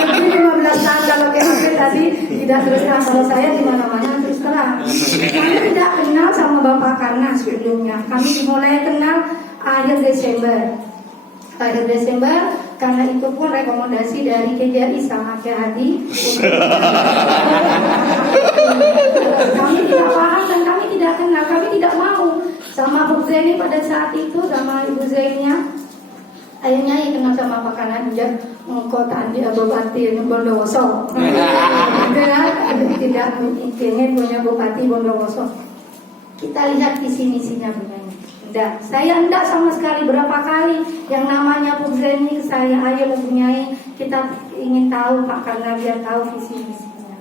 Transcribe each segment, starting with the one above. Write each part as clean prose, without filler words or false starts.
Lebih 15 tahun kalau KHP tadi tidak terus terang. Kalau saya di mana-mana terus terang. Kami tidak kenal sama Bapak Karna sebelumnya. Kami mulai kenal akhir Desember. Karena itu pun rekomendasi dari KJRI sama KHD. Kami tidak paham dan kami tidak kenal. Kami tidak mau sama Bu Zeni pada saat itu, sama Ibu Zenia. Akhirnya kenal sama Pak Karna dia kotaan dia Bupati Bondowoso. Tidak ingin punya Bupati Bondowoso. Kita lihat visi misinya begini. Enggak, saya enggak sama sekali. Berapa kali yang namanya Bu Zeni ke saya, ayo mempunyai, kita ingin tahu Pak Karna biar tahu visi misinya.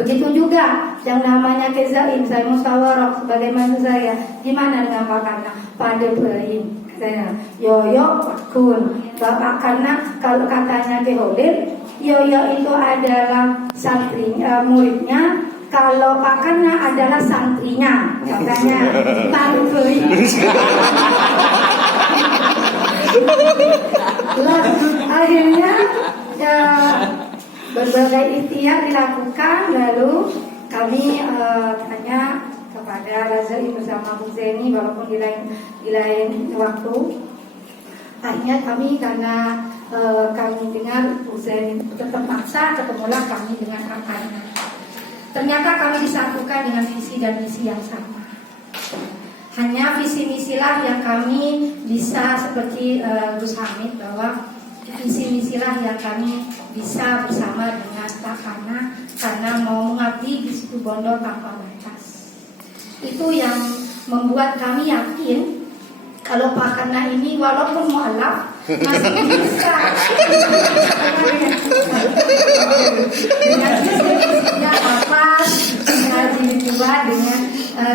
Begitu juga yang namanya Kezaim, saya musyawarah sebagai mantu saya. Gimana dengan Pak Karna? Pada Ibrahim, katanya Yoyo Kun. Bapak Karna kalau katanya ke Holil, Yoyo itu adalah santri muridnya. Kalau Pak Karna adalah santrinya, katanya baru beli. Akhirnya ya, berbagai ikhtiar dilakukan. Lalu kami tanya kepada Razali bersama Bu Zeni, walaupun di lain waktu. Akhirnya kami karena kami dengar Bu Zeni tetap paksa, ketemulah kami dengan Pak Karna. Ternyata kami disatukan dengan visi dan misi yang sama. Hanya visi misilah yang kami bisa seperti Gus Hamid, bahwa visi misilah yang kami bisa bersama dengan Pak Karna karena mau mengabdi di Situ Bondo tanpa batas. Itu yang membuat kami yakin kalau Pak Karna ini walaupun mualaf masih bisa dengan visi-misinya apa juga dengan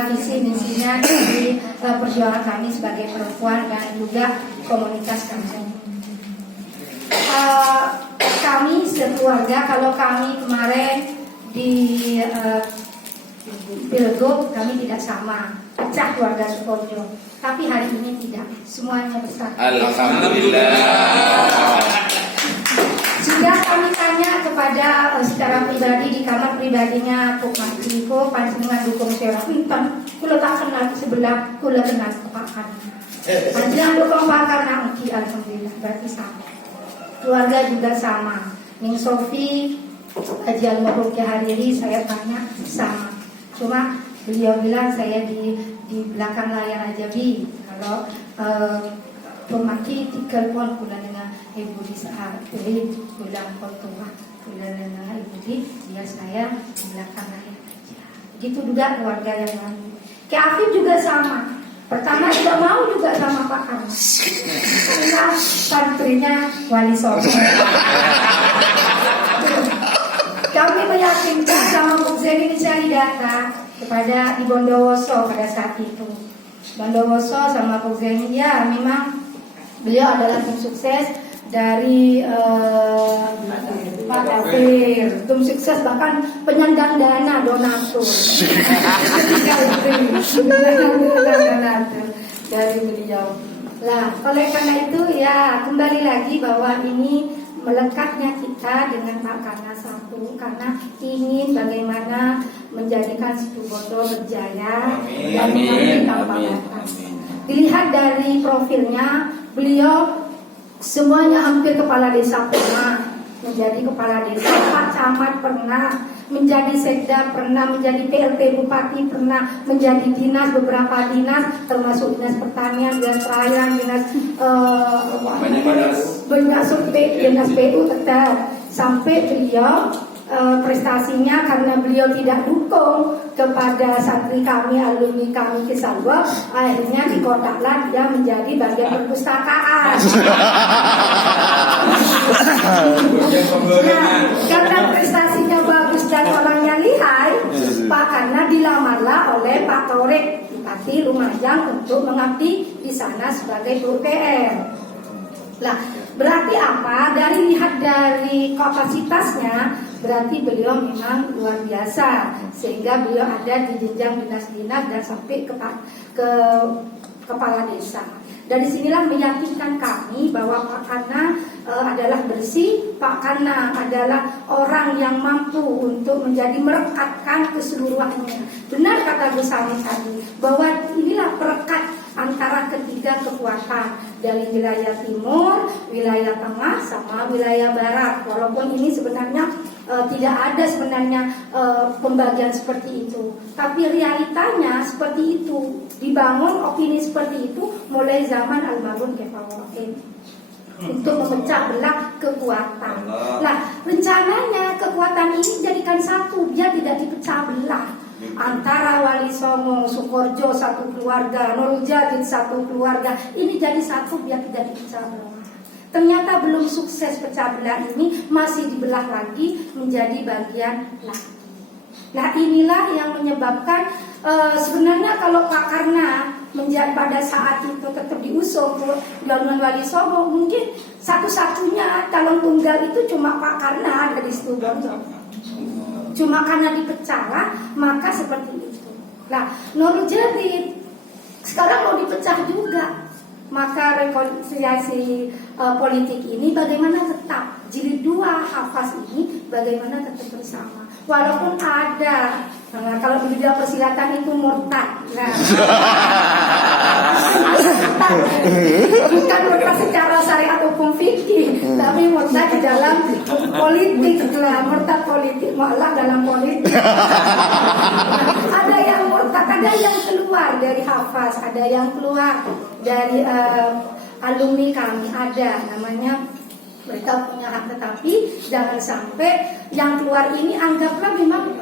visi misinya di perjuangan kami sebagai perempuan dan juga komunitas kami. Kami sekeluarga, kalau kami kemarin di Pilgub kami tidak sama, pecah keluarga Sukoharjo. Tapi hari ini tidak, semuanya bersatu. Alhamdulillah. Sudah kami tanya kepada secara pribadi di kamar pribadinya Puk Makriko, panjenengan dukung saya enten, kula tak kenal di sebelah, kula kenal Pak Karna. Panjenengan dukung Pak Karna, alhamdulillah, berarti sama. Keluarga juga sama. Ning Sofi, Haji Al-Mahruki Hariri, saya tanya sama. Cuma beliau bilang saya di belakang layar aja Bi. Kalau pemaki tiga pon kula dengan Ibu di saat jadi bilang kontua kula dengan Ibu di dia saya di belakang layar aja. Begitu juga keluarga yang lain. Ki Afif juga sama. Pertama tidak mau juga sama Pak Karna. Karena santrinya Wali Songo. Kami meyakinkan sama Bu Zeni mencari data kepada di Bondowoso pada saat itu. Bondowoso sama Bu Zeni, ya memang beliau adalah tim sukses dari Pak Dafir, tim sukses bahkan penyandang dana donatur. Dari beliau. Lah, oleh karena itu ya kembali lagi bahwa ini melekatnya kita dengan Pak Karna satu karena ingin bagaimana menjadikan Situ Bondo berjaya dan menjadi tanpa batas. Dilihat dari profilnya, beliau semuanya hampir kepala desa pernah, menjadi kepala desa, Pak Camat pernah, menjadi sekda pernah, menjadi PLT Bupati pernah, menjadi dinas beberapa dinas termasuk dinas pertanian, dinas perairan, dinas dinas PU tetap sampai beliau prestasinya karena beliau tidak dukung kepada santri kami, alumni kami Kisalwa, akhirnya dikotaklah dia menjadi bagian perpustakaan. Nah, karena prestasinya bagus dan orangnya lihai, Pak Karna dilamarlah oleh Pak Torek Bupati Lumajang untuk mengabdi di sana sebagai guru PR. Lah, berarti apa? Lihat dari kapasitasnya, berarti beliau memang luar biasa, sehingga beliau ada di jenjang dinas-dinas dan sampai ke kepala desa. Dari sinilah meyakinkan kami bahwa Pak Kana adalah bersih, Pak Kana adalah orang yang mampu untuk menjadi merekatkan keseluruhannya. Benar kata Gus Sami tadi, bahwa inilah perekat antara ketiga kekuatan dari wilayah timur, wilayah tengah, sama wilayah barat. Walaupun ini sebenarnya tidak ada sebenarnya pembagian seperti itu, tapi realitanya seperti itu. Dibangun opini seperti itu mulai zaman almarhum Kepawakin untuk memecah belah kekuatan. Nah, rencananya kekuatan ini jadikan satu, dia tidak dipecah belah. Antara Wali Songo, Sukorjo satu keluarga, Nurul Jadid satu keluarga, ini jadi satu biar tidak dipecah belah. Ternyata belum sukses pecah belah ini, masih dibelah lagi menjadi bagian lagi. Nah, inilah yang menyebabkan sebenarnya kalau Pak Karna menjadi pada saat itu tetap diusung dengan Wali Songo, mungkin satu-satunya calon tunggal itu cuma Pak Karna ada di Situbondo. Cuma karena dipecah lah, maka seperti itu. Nah, Nurul Jadid sekarang mau dipecah juga. Maka rekonsiliasi politik ini bagaimana tetap jilid 2 Hafaz ini bagaimana tetap bersama. Walaupun ada kalau di bidang persilatan itu murtad. Nah, bukan murtad secara syariat hukum fikih, tapi murtad di dalam politik lah, murtad politik malah dalam politik. Ada yang murtad, ada yang keluar dari Hafaz, ada yang keluar dari alumni kami, ada namanya. Mereka punya hak, tetapi jangan sampai yang keluar ini anggaplah memang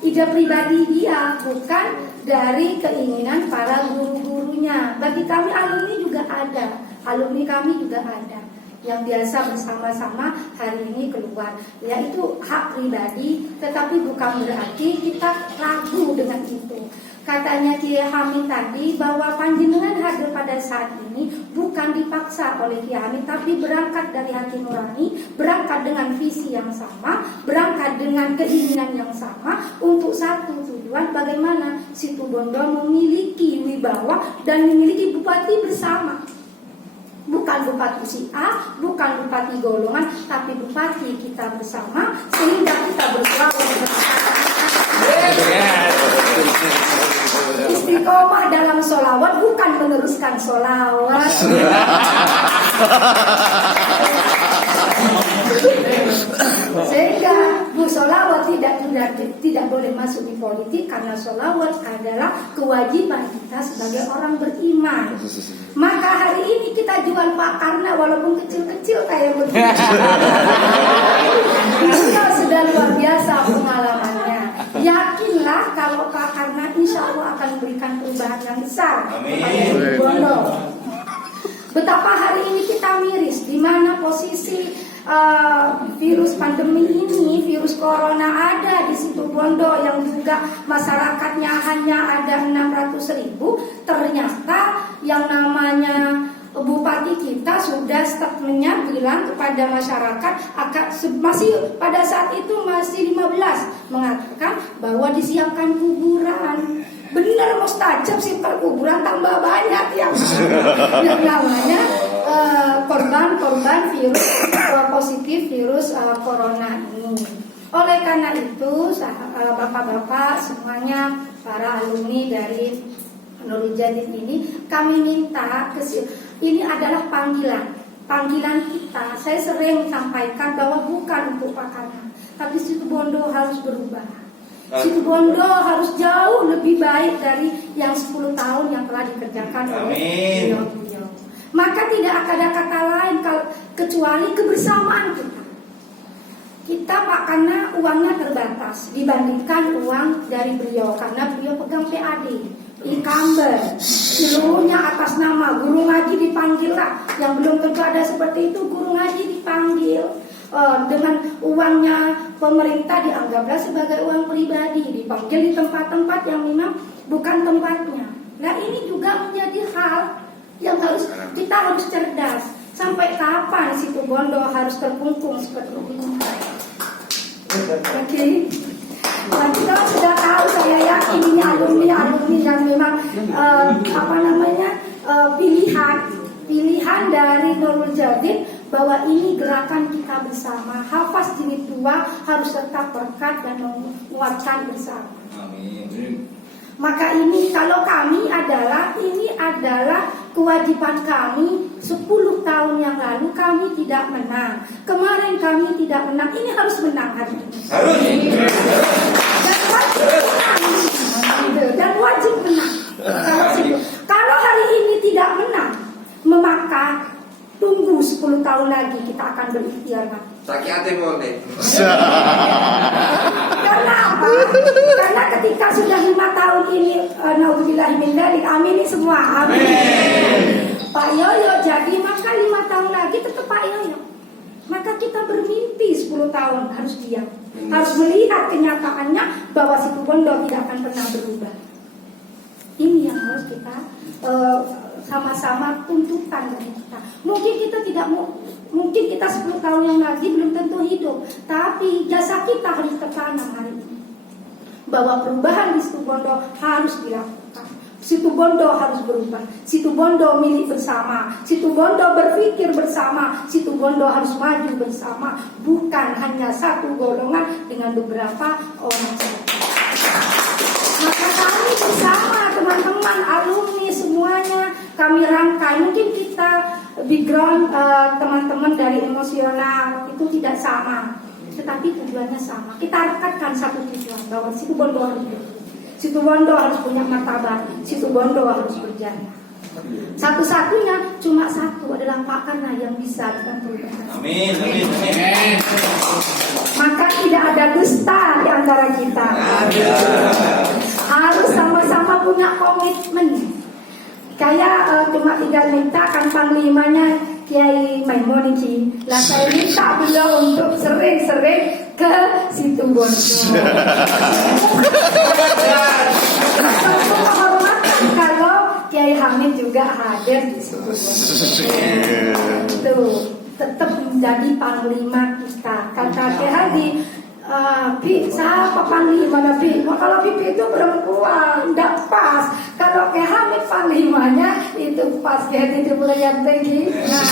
ide pribadi dia, bukan dari keinginan para guru-gurunya. Bagi kami alumni juga ada, alumni kami juga ada yang biasa bersama-sama hari ini keluar, yaitu hak pribadi, tetapi bukan berarti kita ragu dengan itu. Katanya Kiai Hamid tadi bahwa panjenengan hadir pada saat ini bukan dipaksa oleh Kiai Hamid, tapi berangkat dari hati nurani, berangkat dengan visi yang sama, berangkat dengan keinginan yang sama untuk satu tujuan, bagaimana Situbondo memiliki wibawa dan memiliki bupati bersama. Bukan bupati si A, bukan bupati golongan, tapi bupati kita bersama, sehingga kita bersuara istiqomah dalam sholawat, bukan meneruskan sholawat. Sehingga sholawat tidak boleh masuk di politik, karena sholawat adalah kewajiban kita sebagai orang beriman. Maka hari ini kita jual Pak Karna walaupun kecil-kecil kayak begini. Dia sudah luar biasa pengalamannya. Yakinlah kalau Pak Karna insya Allah akan memberikan perubahan yang besar kepada Situbondo. Betapa hari ini kita miris di mana posisi virus pandemi ini, virus corona ada di Situbondo yang juga masyarakatnya hanya ada 600.000. Ternyata yang namanya Bupati kita sudah statementnya bilang kepada masyarakat masih pada saat itu masih 15 mengatakan bahwa disiapkan kuburan. Benar mustajab sih, kuburan tambah banyak yang namanya korban virus positif virus corona ini. Oleh karena itu bapak-bapak semuanya, para alumni dari Nurul Jadid ini, kami minta ini adalah panggilan kita. Saya sering sampaikan bahwa bukan untuk Pak Karna, tapi Situbondo harus berubah. Situbondo harus jauh lebih baik dari yang 10 tahun yang telah dikerjakan oleh beliau. Maka tidak ada kata lain kecuali kebersamaan kita. Kita Pak Karna uangnya terbatas dibandingkan uang dari beliau, karena beliau pegang PAD, incumbent, seluruhnya atas nama guru ngaji dipanggil lah. Yang belum tentu ada seperti itu, guru ngaji dipanggil. Dengan uangnya pemerintah dianggaplah sebagai uang pribadi, dipanggil di tempat-tempat yang memang bukan tempatnya. Nah, ini juga menjadi hal yang kita harus cerdas. Sampai kapan Situbondo harus terkungkung seperti ini? Oke. Dan kita sudah tahu, saya yakin ini alumni yang memang pilihan dari Nurul Jadid, bahwa ini gerakan kita bersama. Hafaz jilid 2 harus tetap berkat dan menguatkan bersama. Amin. Maka ini kalau kami ini adalah kewajiban kami. 10 tahun yang lalu kami tidak menang. Kemarin kami tidak menang. Ini harus menang hari ini. Dan wajib menang. Kalau hari ini tidak menang, maka tunggu 10 tahun lagi kita akan berikhtiar. Sakit hati boleh. Karena apa? Karena ketika sudah 5 tahun ini, naudzubillah min dzalik, amini semua, amin. Pak Yoyo jadi, maka 5 tahun lagi tetap Pak Yoyo. Maka kita bermimpi 10 tahun harus diam, harus melihat kenyataannya bahwa Situbondo tidak akan pernah berubah. Ini yang harus kita sama-sama tuntutan dari kita. Mungkin kita 10 tahun yang lagi belum tentu hidup, tapi jasa kita harus tertanam hari ini. Bahwa perubahan di Situbondo harus dilakukan. Situbondo harus berubah. Situbondo milik bersama. Situbondo berpikir bersama. Situbondo harus maju bersama, bukan hanya satu golongan dengan beberapa orang saja. Maka kami bersama teman-teman alumni semuanya kami rangkai. Mungkin kita background teman-teman dari emosional itu tidak sama, tetapi tujuannya sama. Kita rekatkan satu tujuan, bahwa Situbondo harus berubah. Situbondo harus punya martabat. Situbondo harus berjaya. Satu-satunya cuma satu, adalah Pak Kana yang bisa ditentukan. Amin. Maka tidak ada dusta di antara kita. Harus sama-sama punya komitmen. Kayak cuma tinggal minta kan panglimanya Kiai Maimun ini. Lah saya minta beliau untuk sering-sering ke Situbondo. Menghormatkan kalau Kiai Hamid juga hadir di Situbondo. Tuh, tetap menjadi panglima kita. Kata Kiai Hadi, Bi, siapa panglima Bi? Kalau Bibi itu perempuan, tidak pas. Kalau Kiai Hamid panglimanya itu pas, jadi itu yang tinggi. Nah,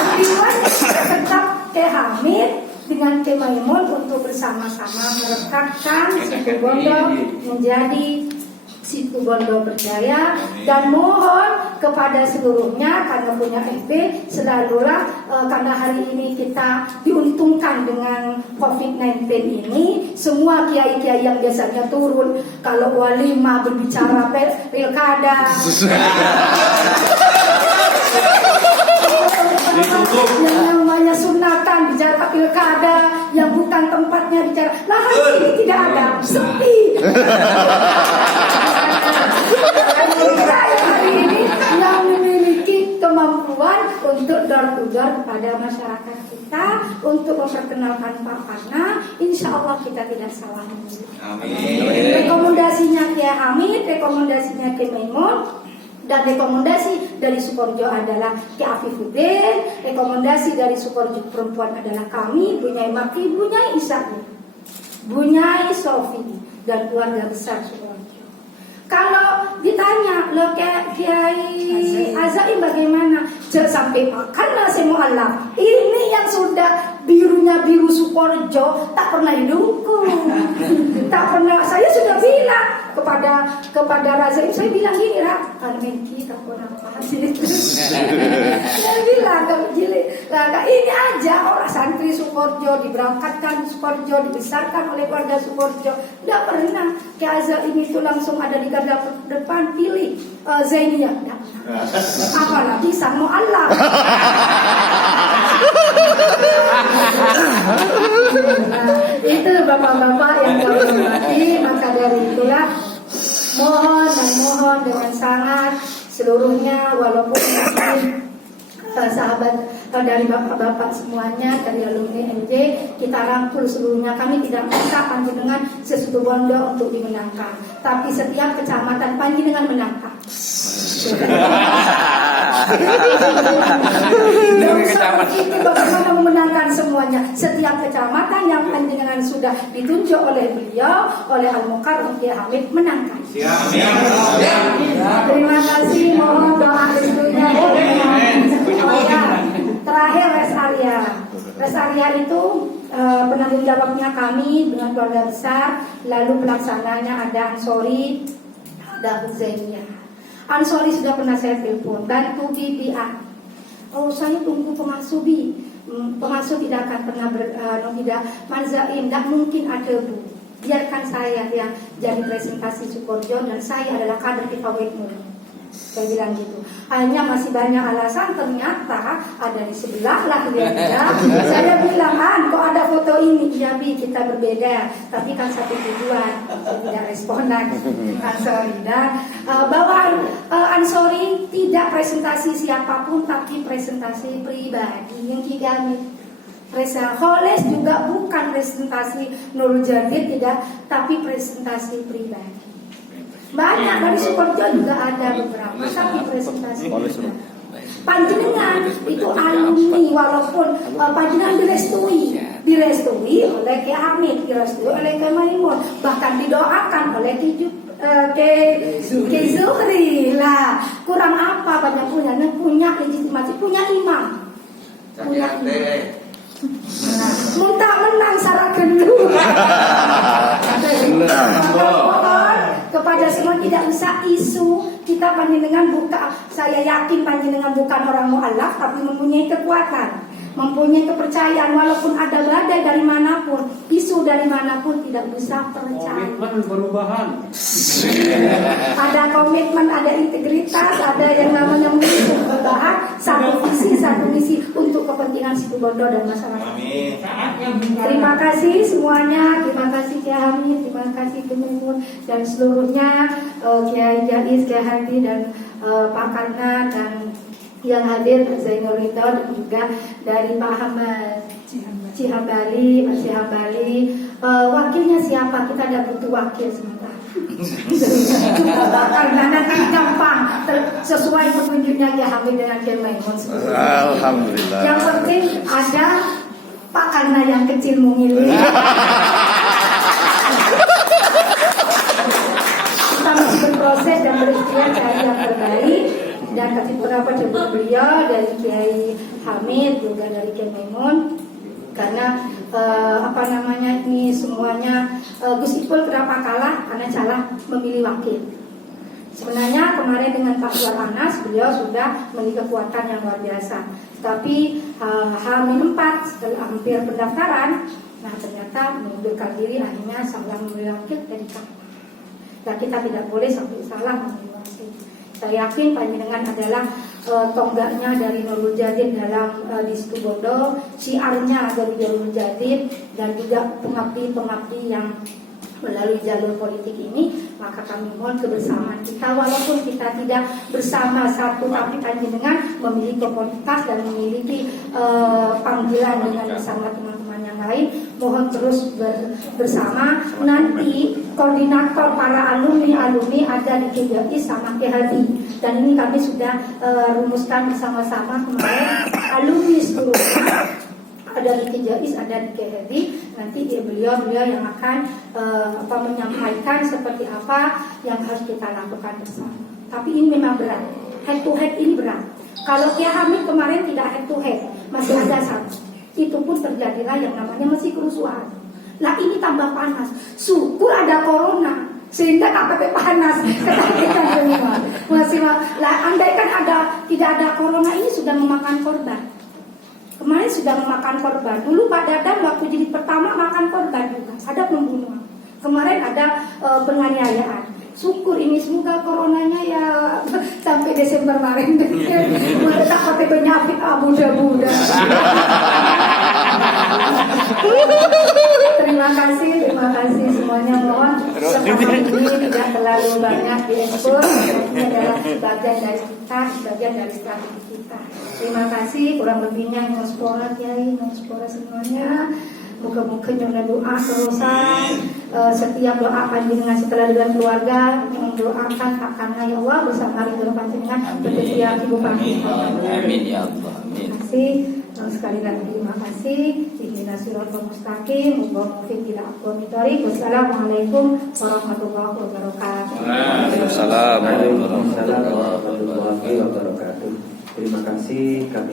panglimanya tetap Kiai Hamid dengan Kiai Maimun untuk bersama-sama merekatkan Situbondo menjadi Situbondo berjaya. Dan mohon kepada seluruhnya, karena punya FB, selalulah karena hari ini kita diuntungkan dengan COVID-19 ini, semua kiai-kiai yang biasanya turun kalau walimah berbicara pilkada, yang namanya sunatan bicara pilkada, yang bukan tempatnya bicara. Lah hari ini tidak ada, sepi. Hari ini yang memiliki kemampuan untuk door to door kepada masyarakat kita, untuk memperkenalkan Pak Kana, insya Allah kita tidak salah. Amin. Rekomendasinya Kiai Hamid, rekomendasinya Kiai Maimun, dan rekomendasi dari Sukorejo adalah Ki Afifuddin. Rekomendasi dari Sukorejo perempuan adalah kami, Bunyai Maki, Bunyai Isa, Bunyai Sofi, dan keluarga besar Sukorejo. Kalau ditanya, lo Kiai Azaim bagaimana? Sampai makanlah semua Allah. Ini yang sudah birunya biru Sukorejo tak pernah didukung, tak pernah. Saya sudah bilang kepada Razaim, saya bilang gini, Mengki tak pernah apa sih? Saya bilang kalau jilid, ini aja orang santri Sukorejo diberangkatkan Sukorejo, dibesarkan oleh keluarga Sukorejo, tidak pernah Kiai Azaim itu langsung ada di garda depan pilih Zainiyah. Apalagi sama Allah. Itu bapak-bapak yang kami hormati. Maka dari itulah mohon dengan sangat seluruhnya, walaupun sahabat dari bapak-bapak semuanya, dari alumni MJ, kita rangkul seluruhnya. Kami tidak minta panjenengan Situbondo untuk dimenangkan, tapi setiap kecamatan panjenengan menangkan. berpikir bagaimana memenangkan semuanya. Setiap kecamatan yang panjenengan sudah ditunjuk oleh beliau, oleh Al-Mukarram Kiai Hamid menangkan. Siap. Terima kasih, mohon doa restunya. Oh ya, terakhir rest area. Rest area itu penanggung jawabnya kami dengan keluarga besar, lalu pelaksananya ada Ansori, ada Huzainiyah. Ansori sudah pernah saya telepon, bantu BDA. Oh, saya tunggu pengasuh Bi. Pengasuh tidak akan pernah tidak Manzaim, tidak mungkin ada Bu. Biarkan saya yang jadi presentasi Sukorjo dan saya adalah kader Tifawet Nur. Saya bilang gitu. Hanya masih banyak alasan, ternyata ada di sebelah lah dia. Saya bilang, kok ada foto ini? Iya Bi, kita berbeda, tapi kan satu tujuan. Saya tidak respon lagi. Ansori bahwa Ansori tidak presentasi siapapun, tapi presentasi pribadi yang kami. Holes juga bukan presentasi Nurul Jadid, tidak, tapi presentasi pribadi. Banyak dari Sukorjo juga ada beberapa, tapi presentasi panjenengan itu alumni, walaupun panjenengan direstui oleh Kiai Hamid, direstui oleh Kiai Maimun, bahkan didoakan oleh Kiai Zuhri lah. Kurang apa banyak punya legitimasi, punya imam, punya imam. Muntah menang sarah kedua. Kepada semua tidak usah isu. Kita panjenengan saya yakin panjenengan bukan orang mu'alaf, tapi mempunyai kekuatan, mempunyai kepercayaan. Walaupun ada badai dari manapun, isu dari manapun, tidak bisa percaya. Komitmen perubahan. Ada komitmen, ada integritas, ada yang namanya mengusung perubahan. Satu visi, satu misi untuk kepentingan Situbondo dan masyarakat. Amin. Terima kasih semuanya. Terima kasih Kiai Hamid, terima kasih Kemenun dan seluruhnya, Kiai Jais, Kiai Hadi dan Pak Karna dan yang hadir Zainul Ridho, dan juga dari Pak Ahmad Cihambali, Pak Cihambali. Wakilnya siapa? Kita ada butuh wakil sebentar. Karena nanti gampang sesuai petunjuknya Kiai Hamid dengan Kiai Maimun. Alhamdulillah. Yang penting ada Pak Karna yang kecil mungil. Kita masih berproses dan berikhtiar cari yang terbaik, dan kasih pendapat dari beliau, dari Kiai Hamid, juga dari Kiai Maimun. Karena ini semuanya Gus Ipul kenapa kalah? Karena salah memilih wakil. Sebenarnya kemarin dengan Pak Tuan Anas, beliau sudah memiliki kekuatan yang luar biasa. Tapi H-4 setelah hampir pendaftaran, nah ternyata mengundurkan diri, akhirnya salah memilih wakil dari kami. Dan kita tidak boleh sampai salah memilih wakil. Saya yakin panjenengan adalah tonggaknya dari Nurul Jadid dalam di Situbondo, syiarnya dari Nurul Jadid, dan juga pengabdi-pengabdi yang melalui jalur politik ini. Maka kami mohon kebersamaan kita, walaupun kita tidak bersama satu, tapi panjenengan memiliki otoritas dan memiliki panggilan dengan bersama teman-teman yang lain. Mohon terus bersama. Nanti koordinator para alumni ada di KJI sama Kiai Hadi, dan ini kami sudah rumuskan bersama-sama kemarin. Alumni seluruhnya ada di KJI, ada di KJI. Nanti beliau yang akan menyampaikan seperti apa yang harus kita lakukan bersama. Tapi ini memang berat, head to head ini berat. Kalau Kiai Hamid kemarin tidak head to head, masih ada satu, itu pun terjadilah yang namanya masih kerusuhan. Nah ini tambah panas. Syukur ada corona sehingga KPP panas, ketakutan semua. Lah andaikan tidak ada corona, ini sudah memakan korban. Kemarin sudah memakan korban. Dulu Pak Dadang waktu jadi pertama makan korban juga. Ada pembunuhan. Kemarin ada penganiayaan. Syukur ini semoga coronanya ya sampai Desember kemarin. Takutnya penyakit muda-muda. Terima kasih semuanya, mohon sekarang ini tidak terlalu banyak diekspos. Ini adalah bagian dari kita, bagian dari strategi kita. Terima kasih, kurang lebihnya Mospora Kiai, Mospora semuanya. Moga-moga jangan doa terusan. Setiap doa panjenengan setelah dengan keluarga mendoakan Pak Karna, ya Allah bersama dengan panjenengan bersedia Ibu Panji. Amin ya Allah. Terima kasih. Sekali lagi terima kasih. Ihdinas siratal mustaqim, muga-muga kita aqwamit thoriq. Wassalamualaikum warahmatullahi wabarakatuh. Waalaikumsalam. Waalaikumsalam warahmatullahi wabarakatuh. Terima kasih kami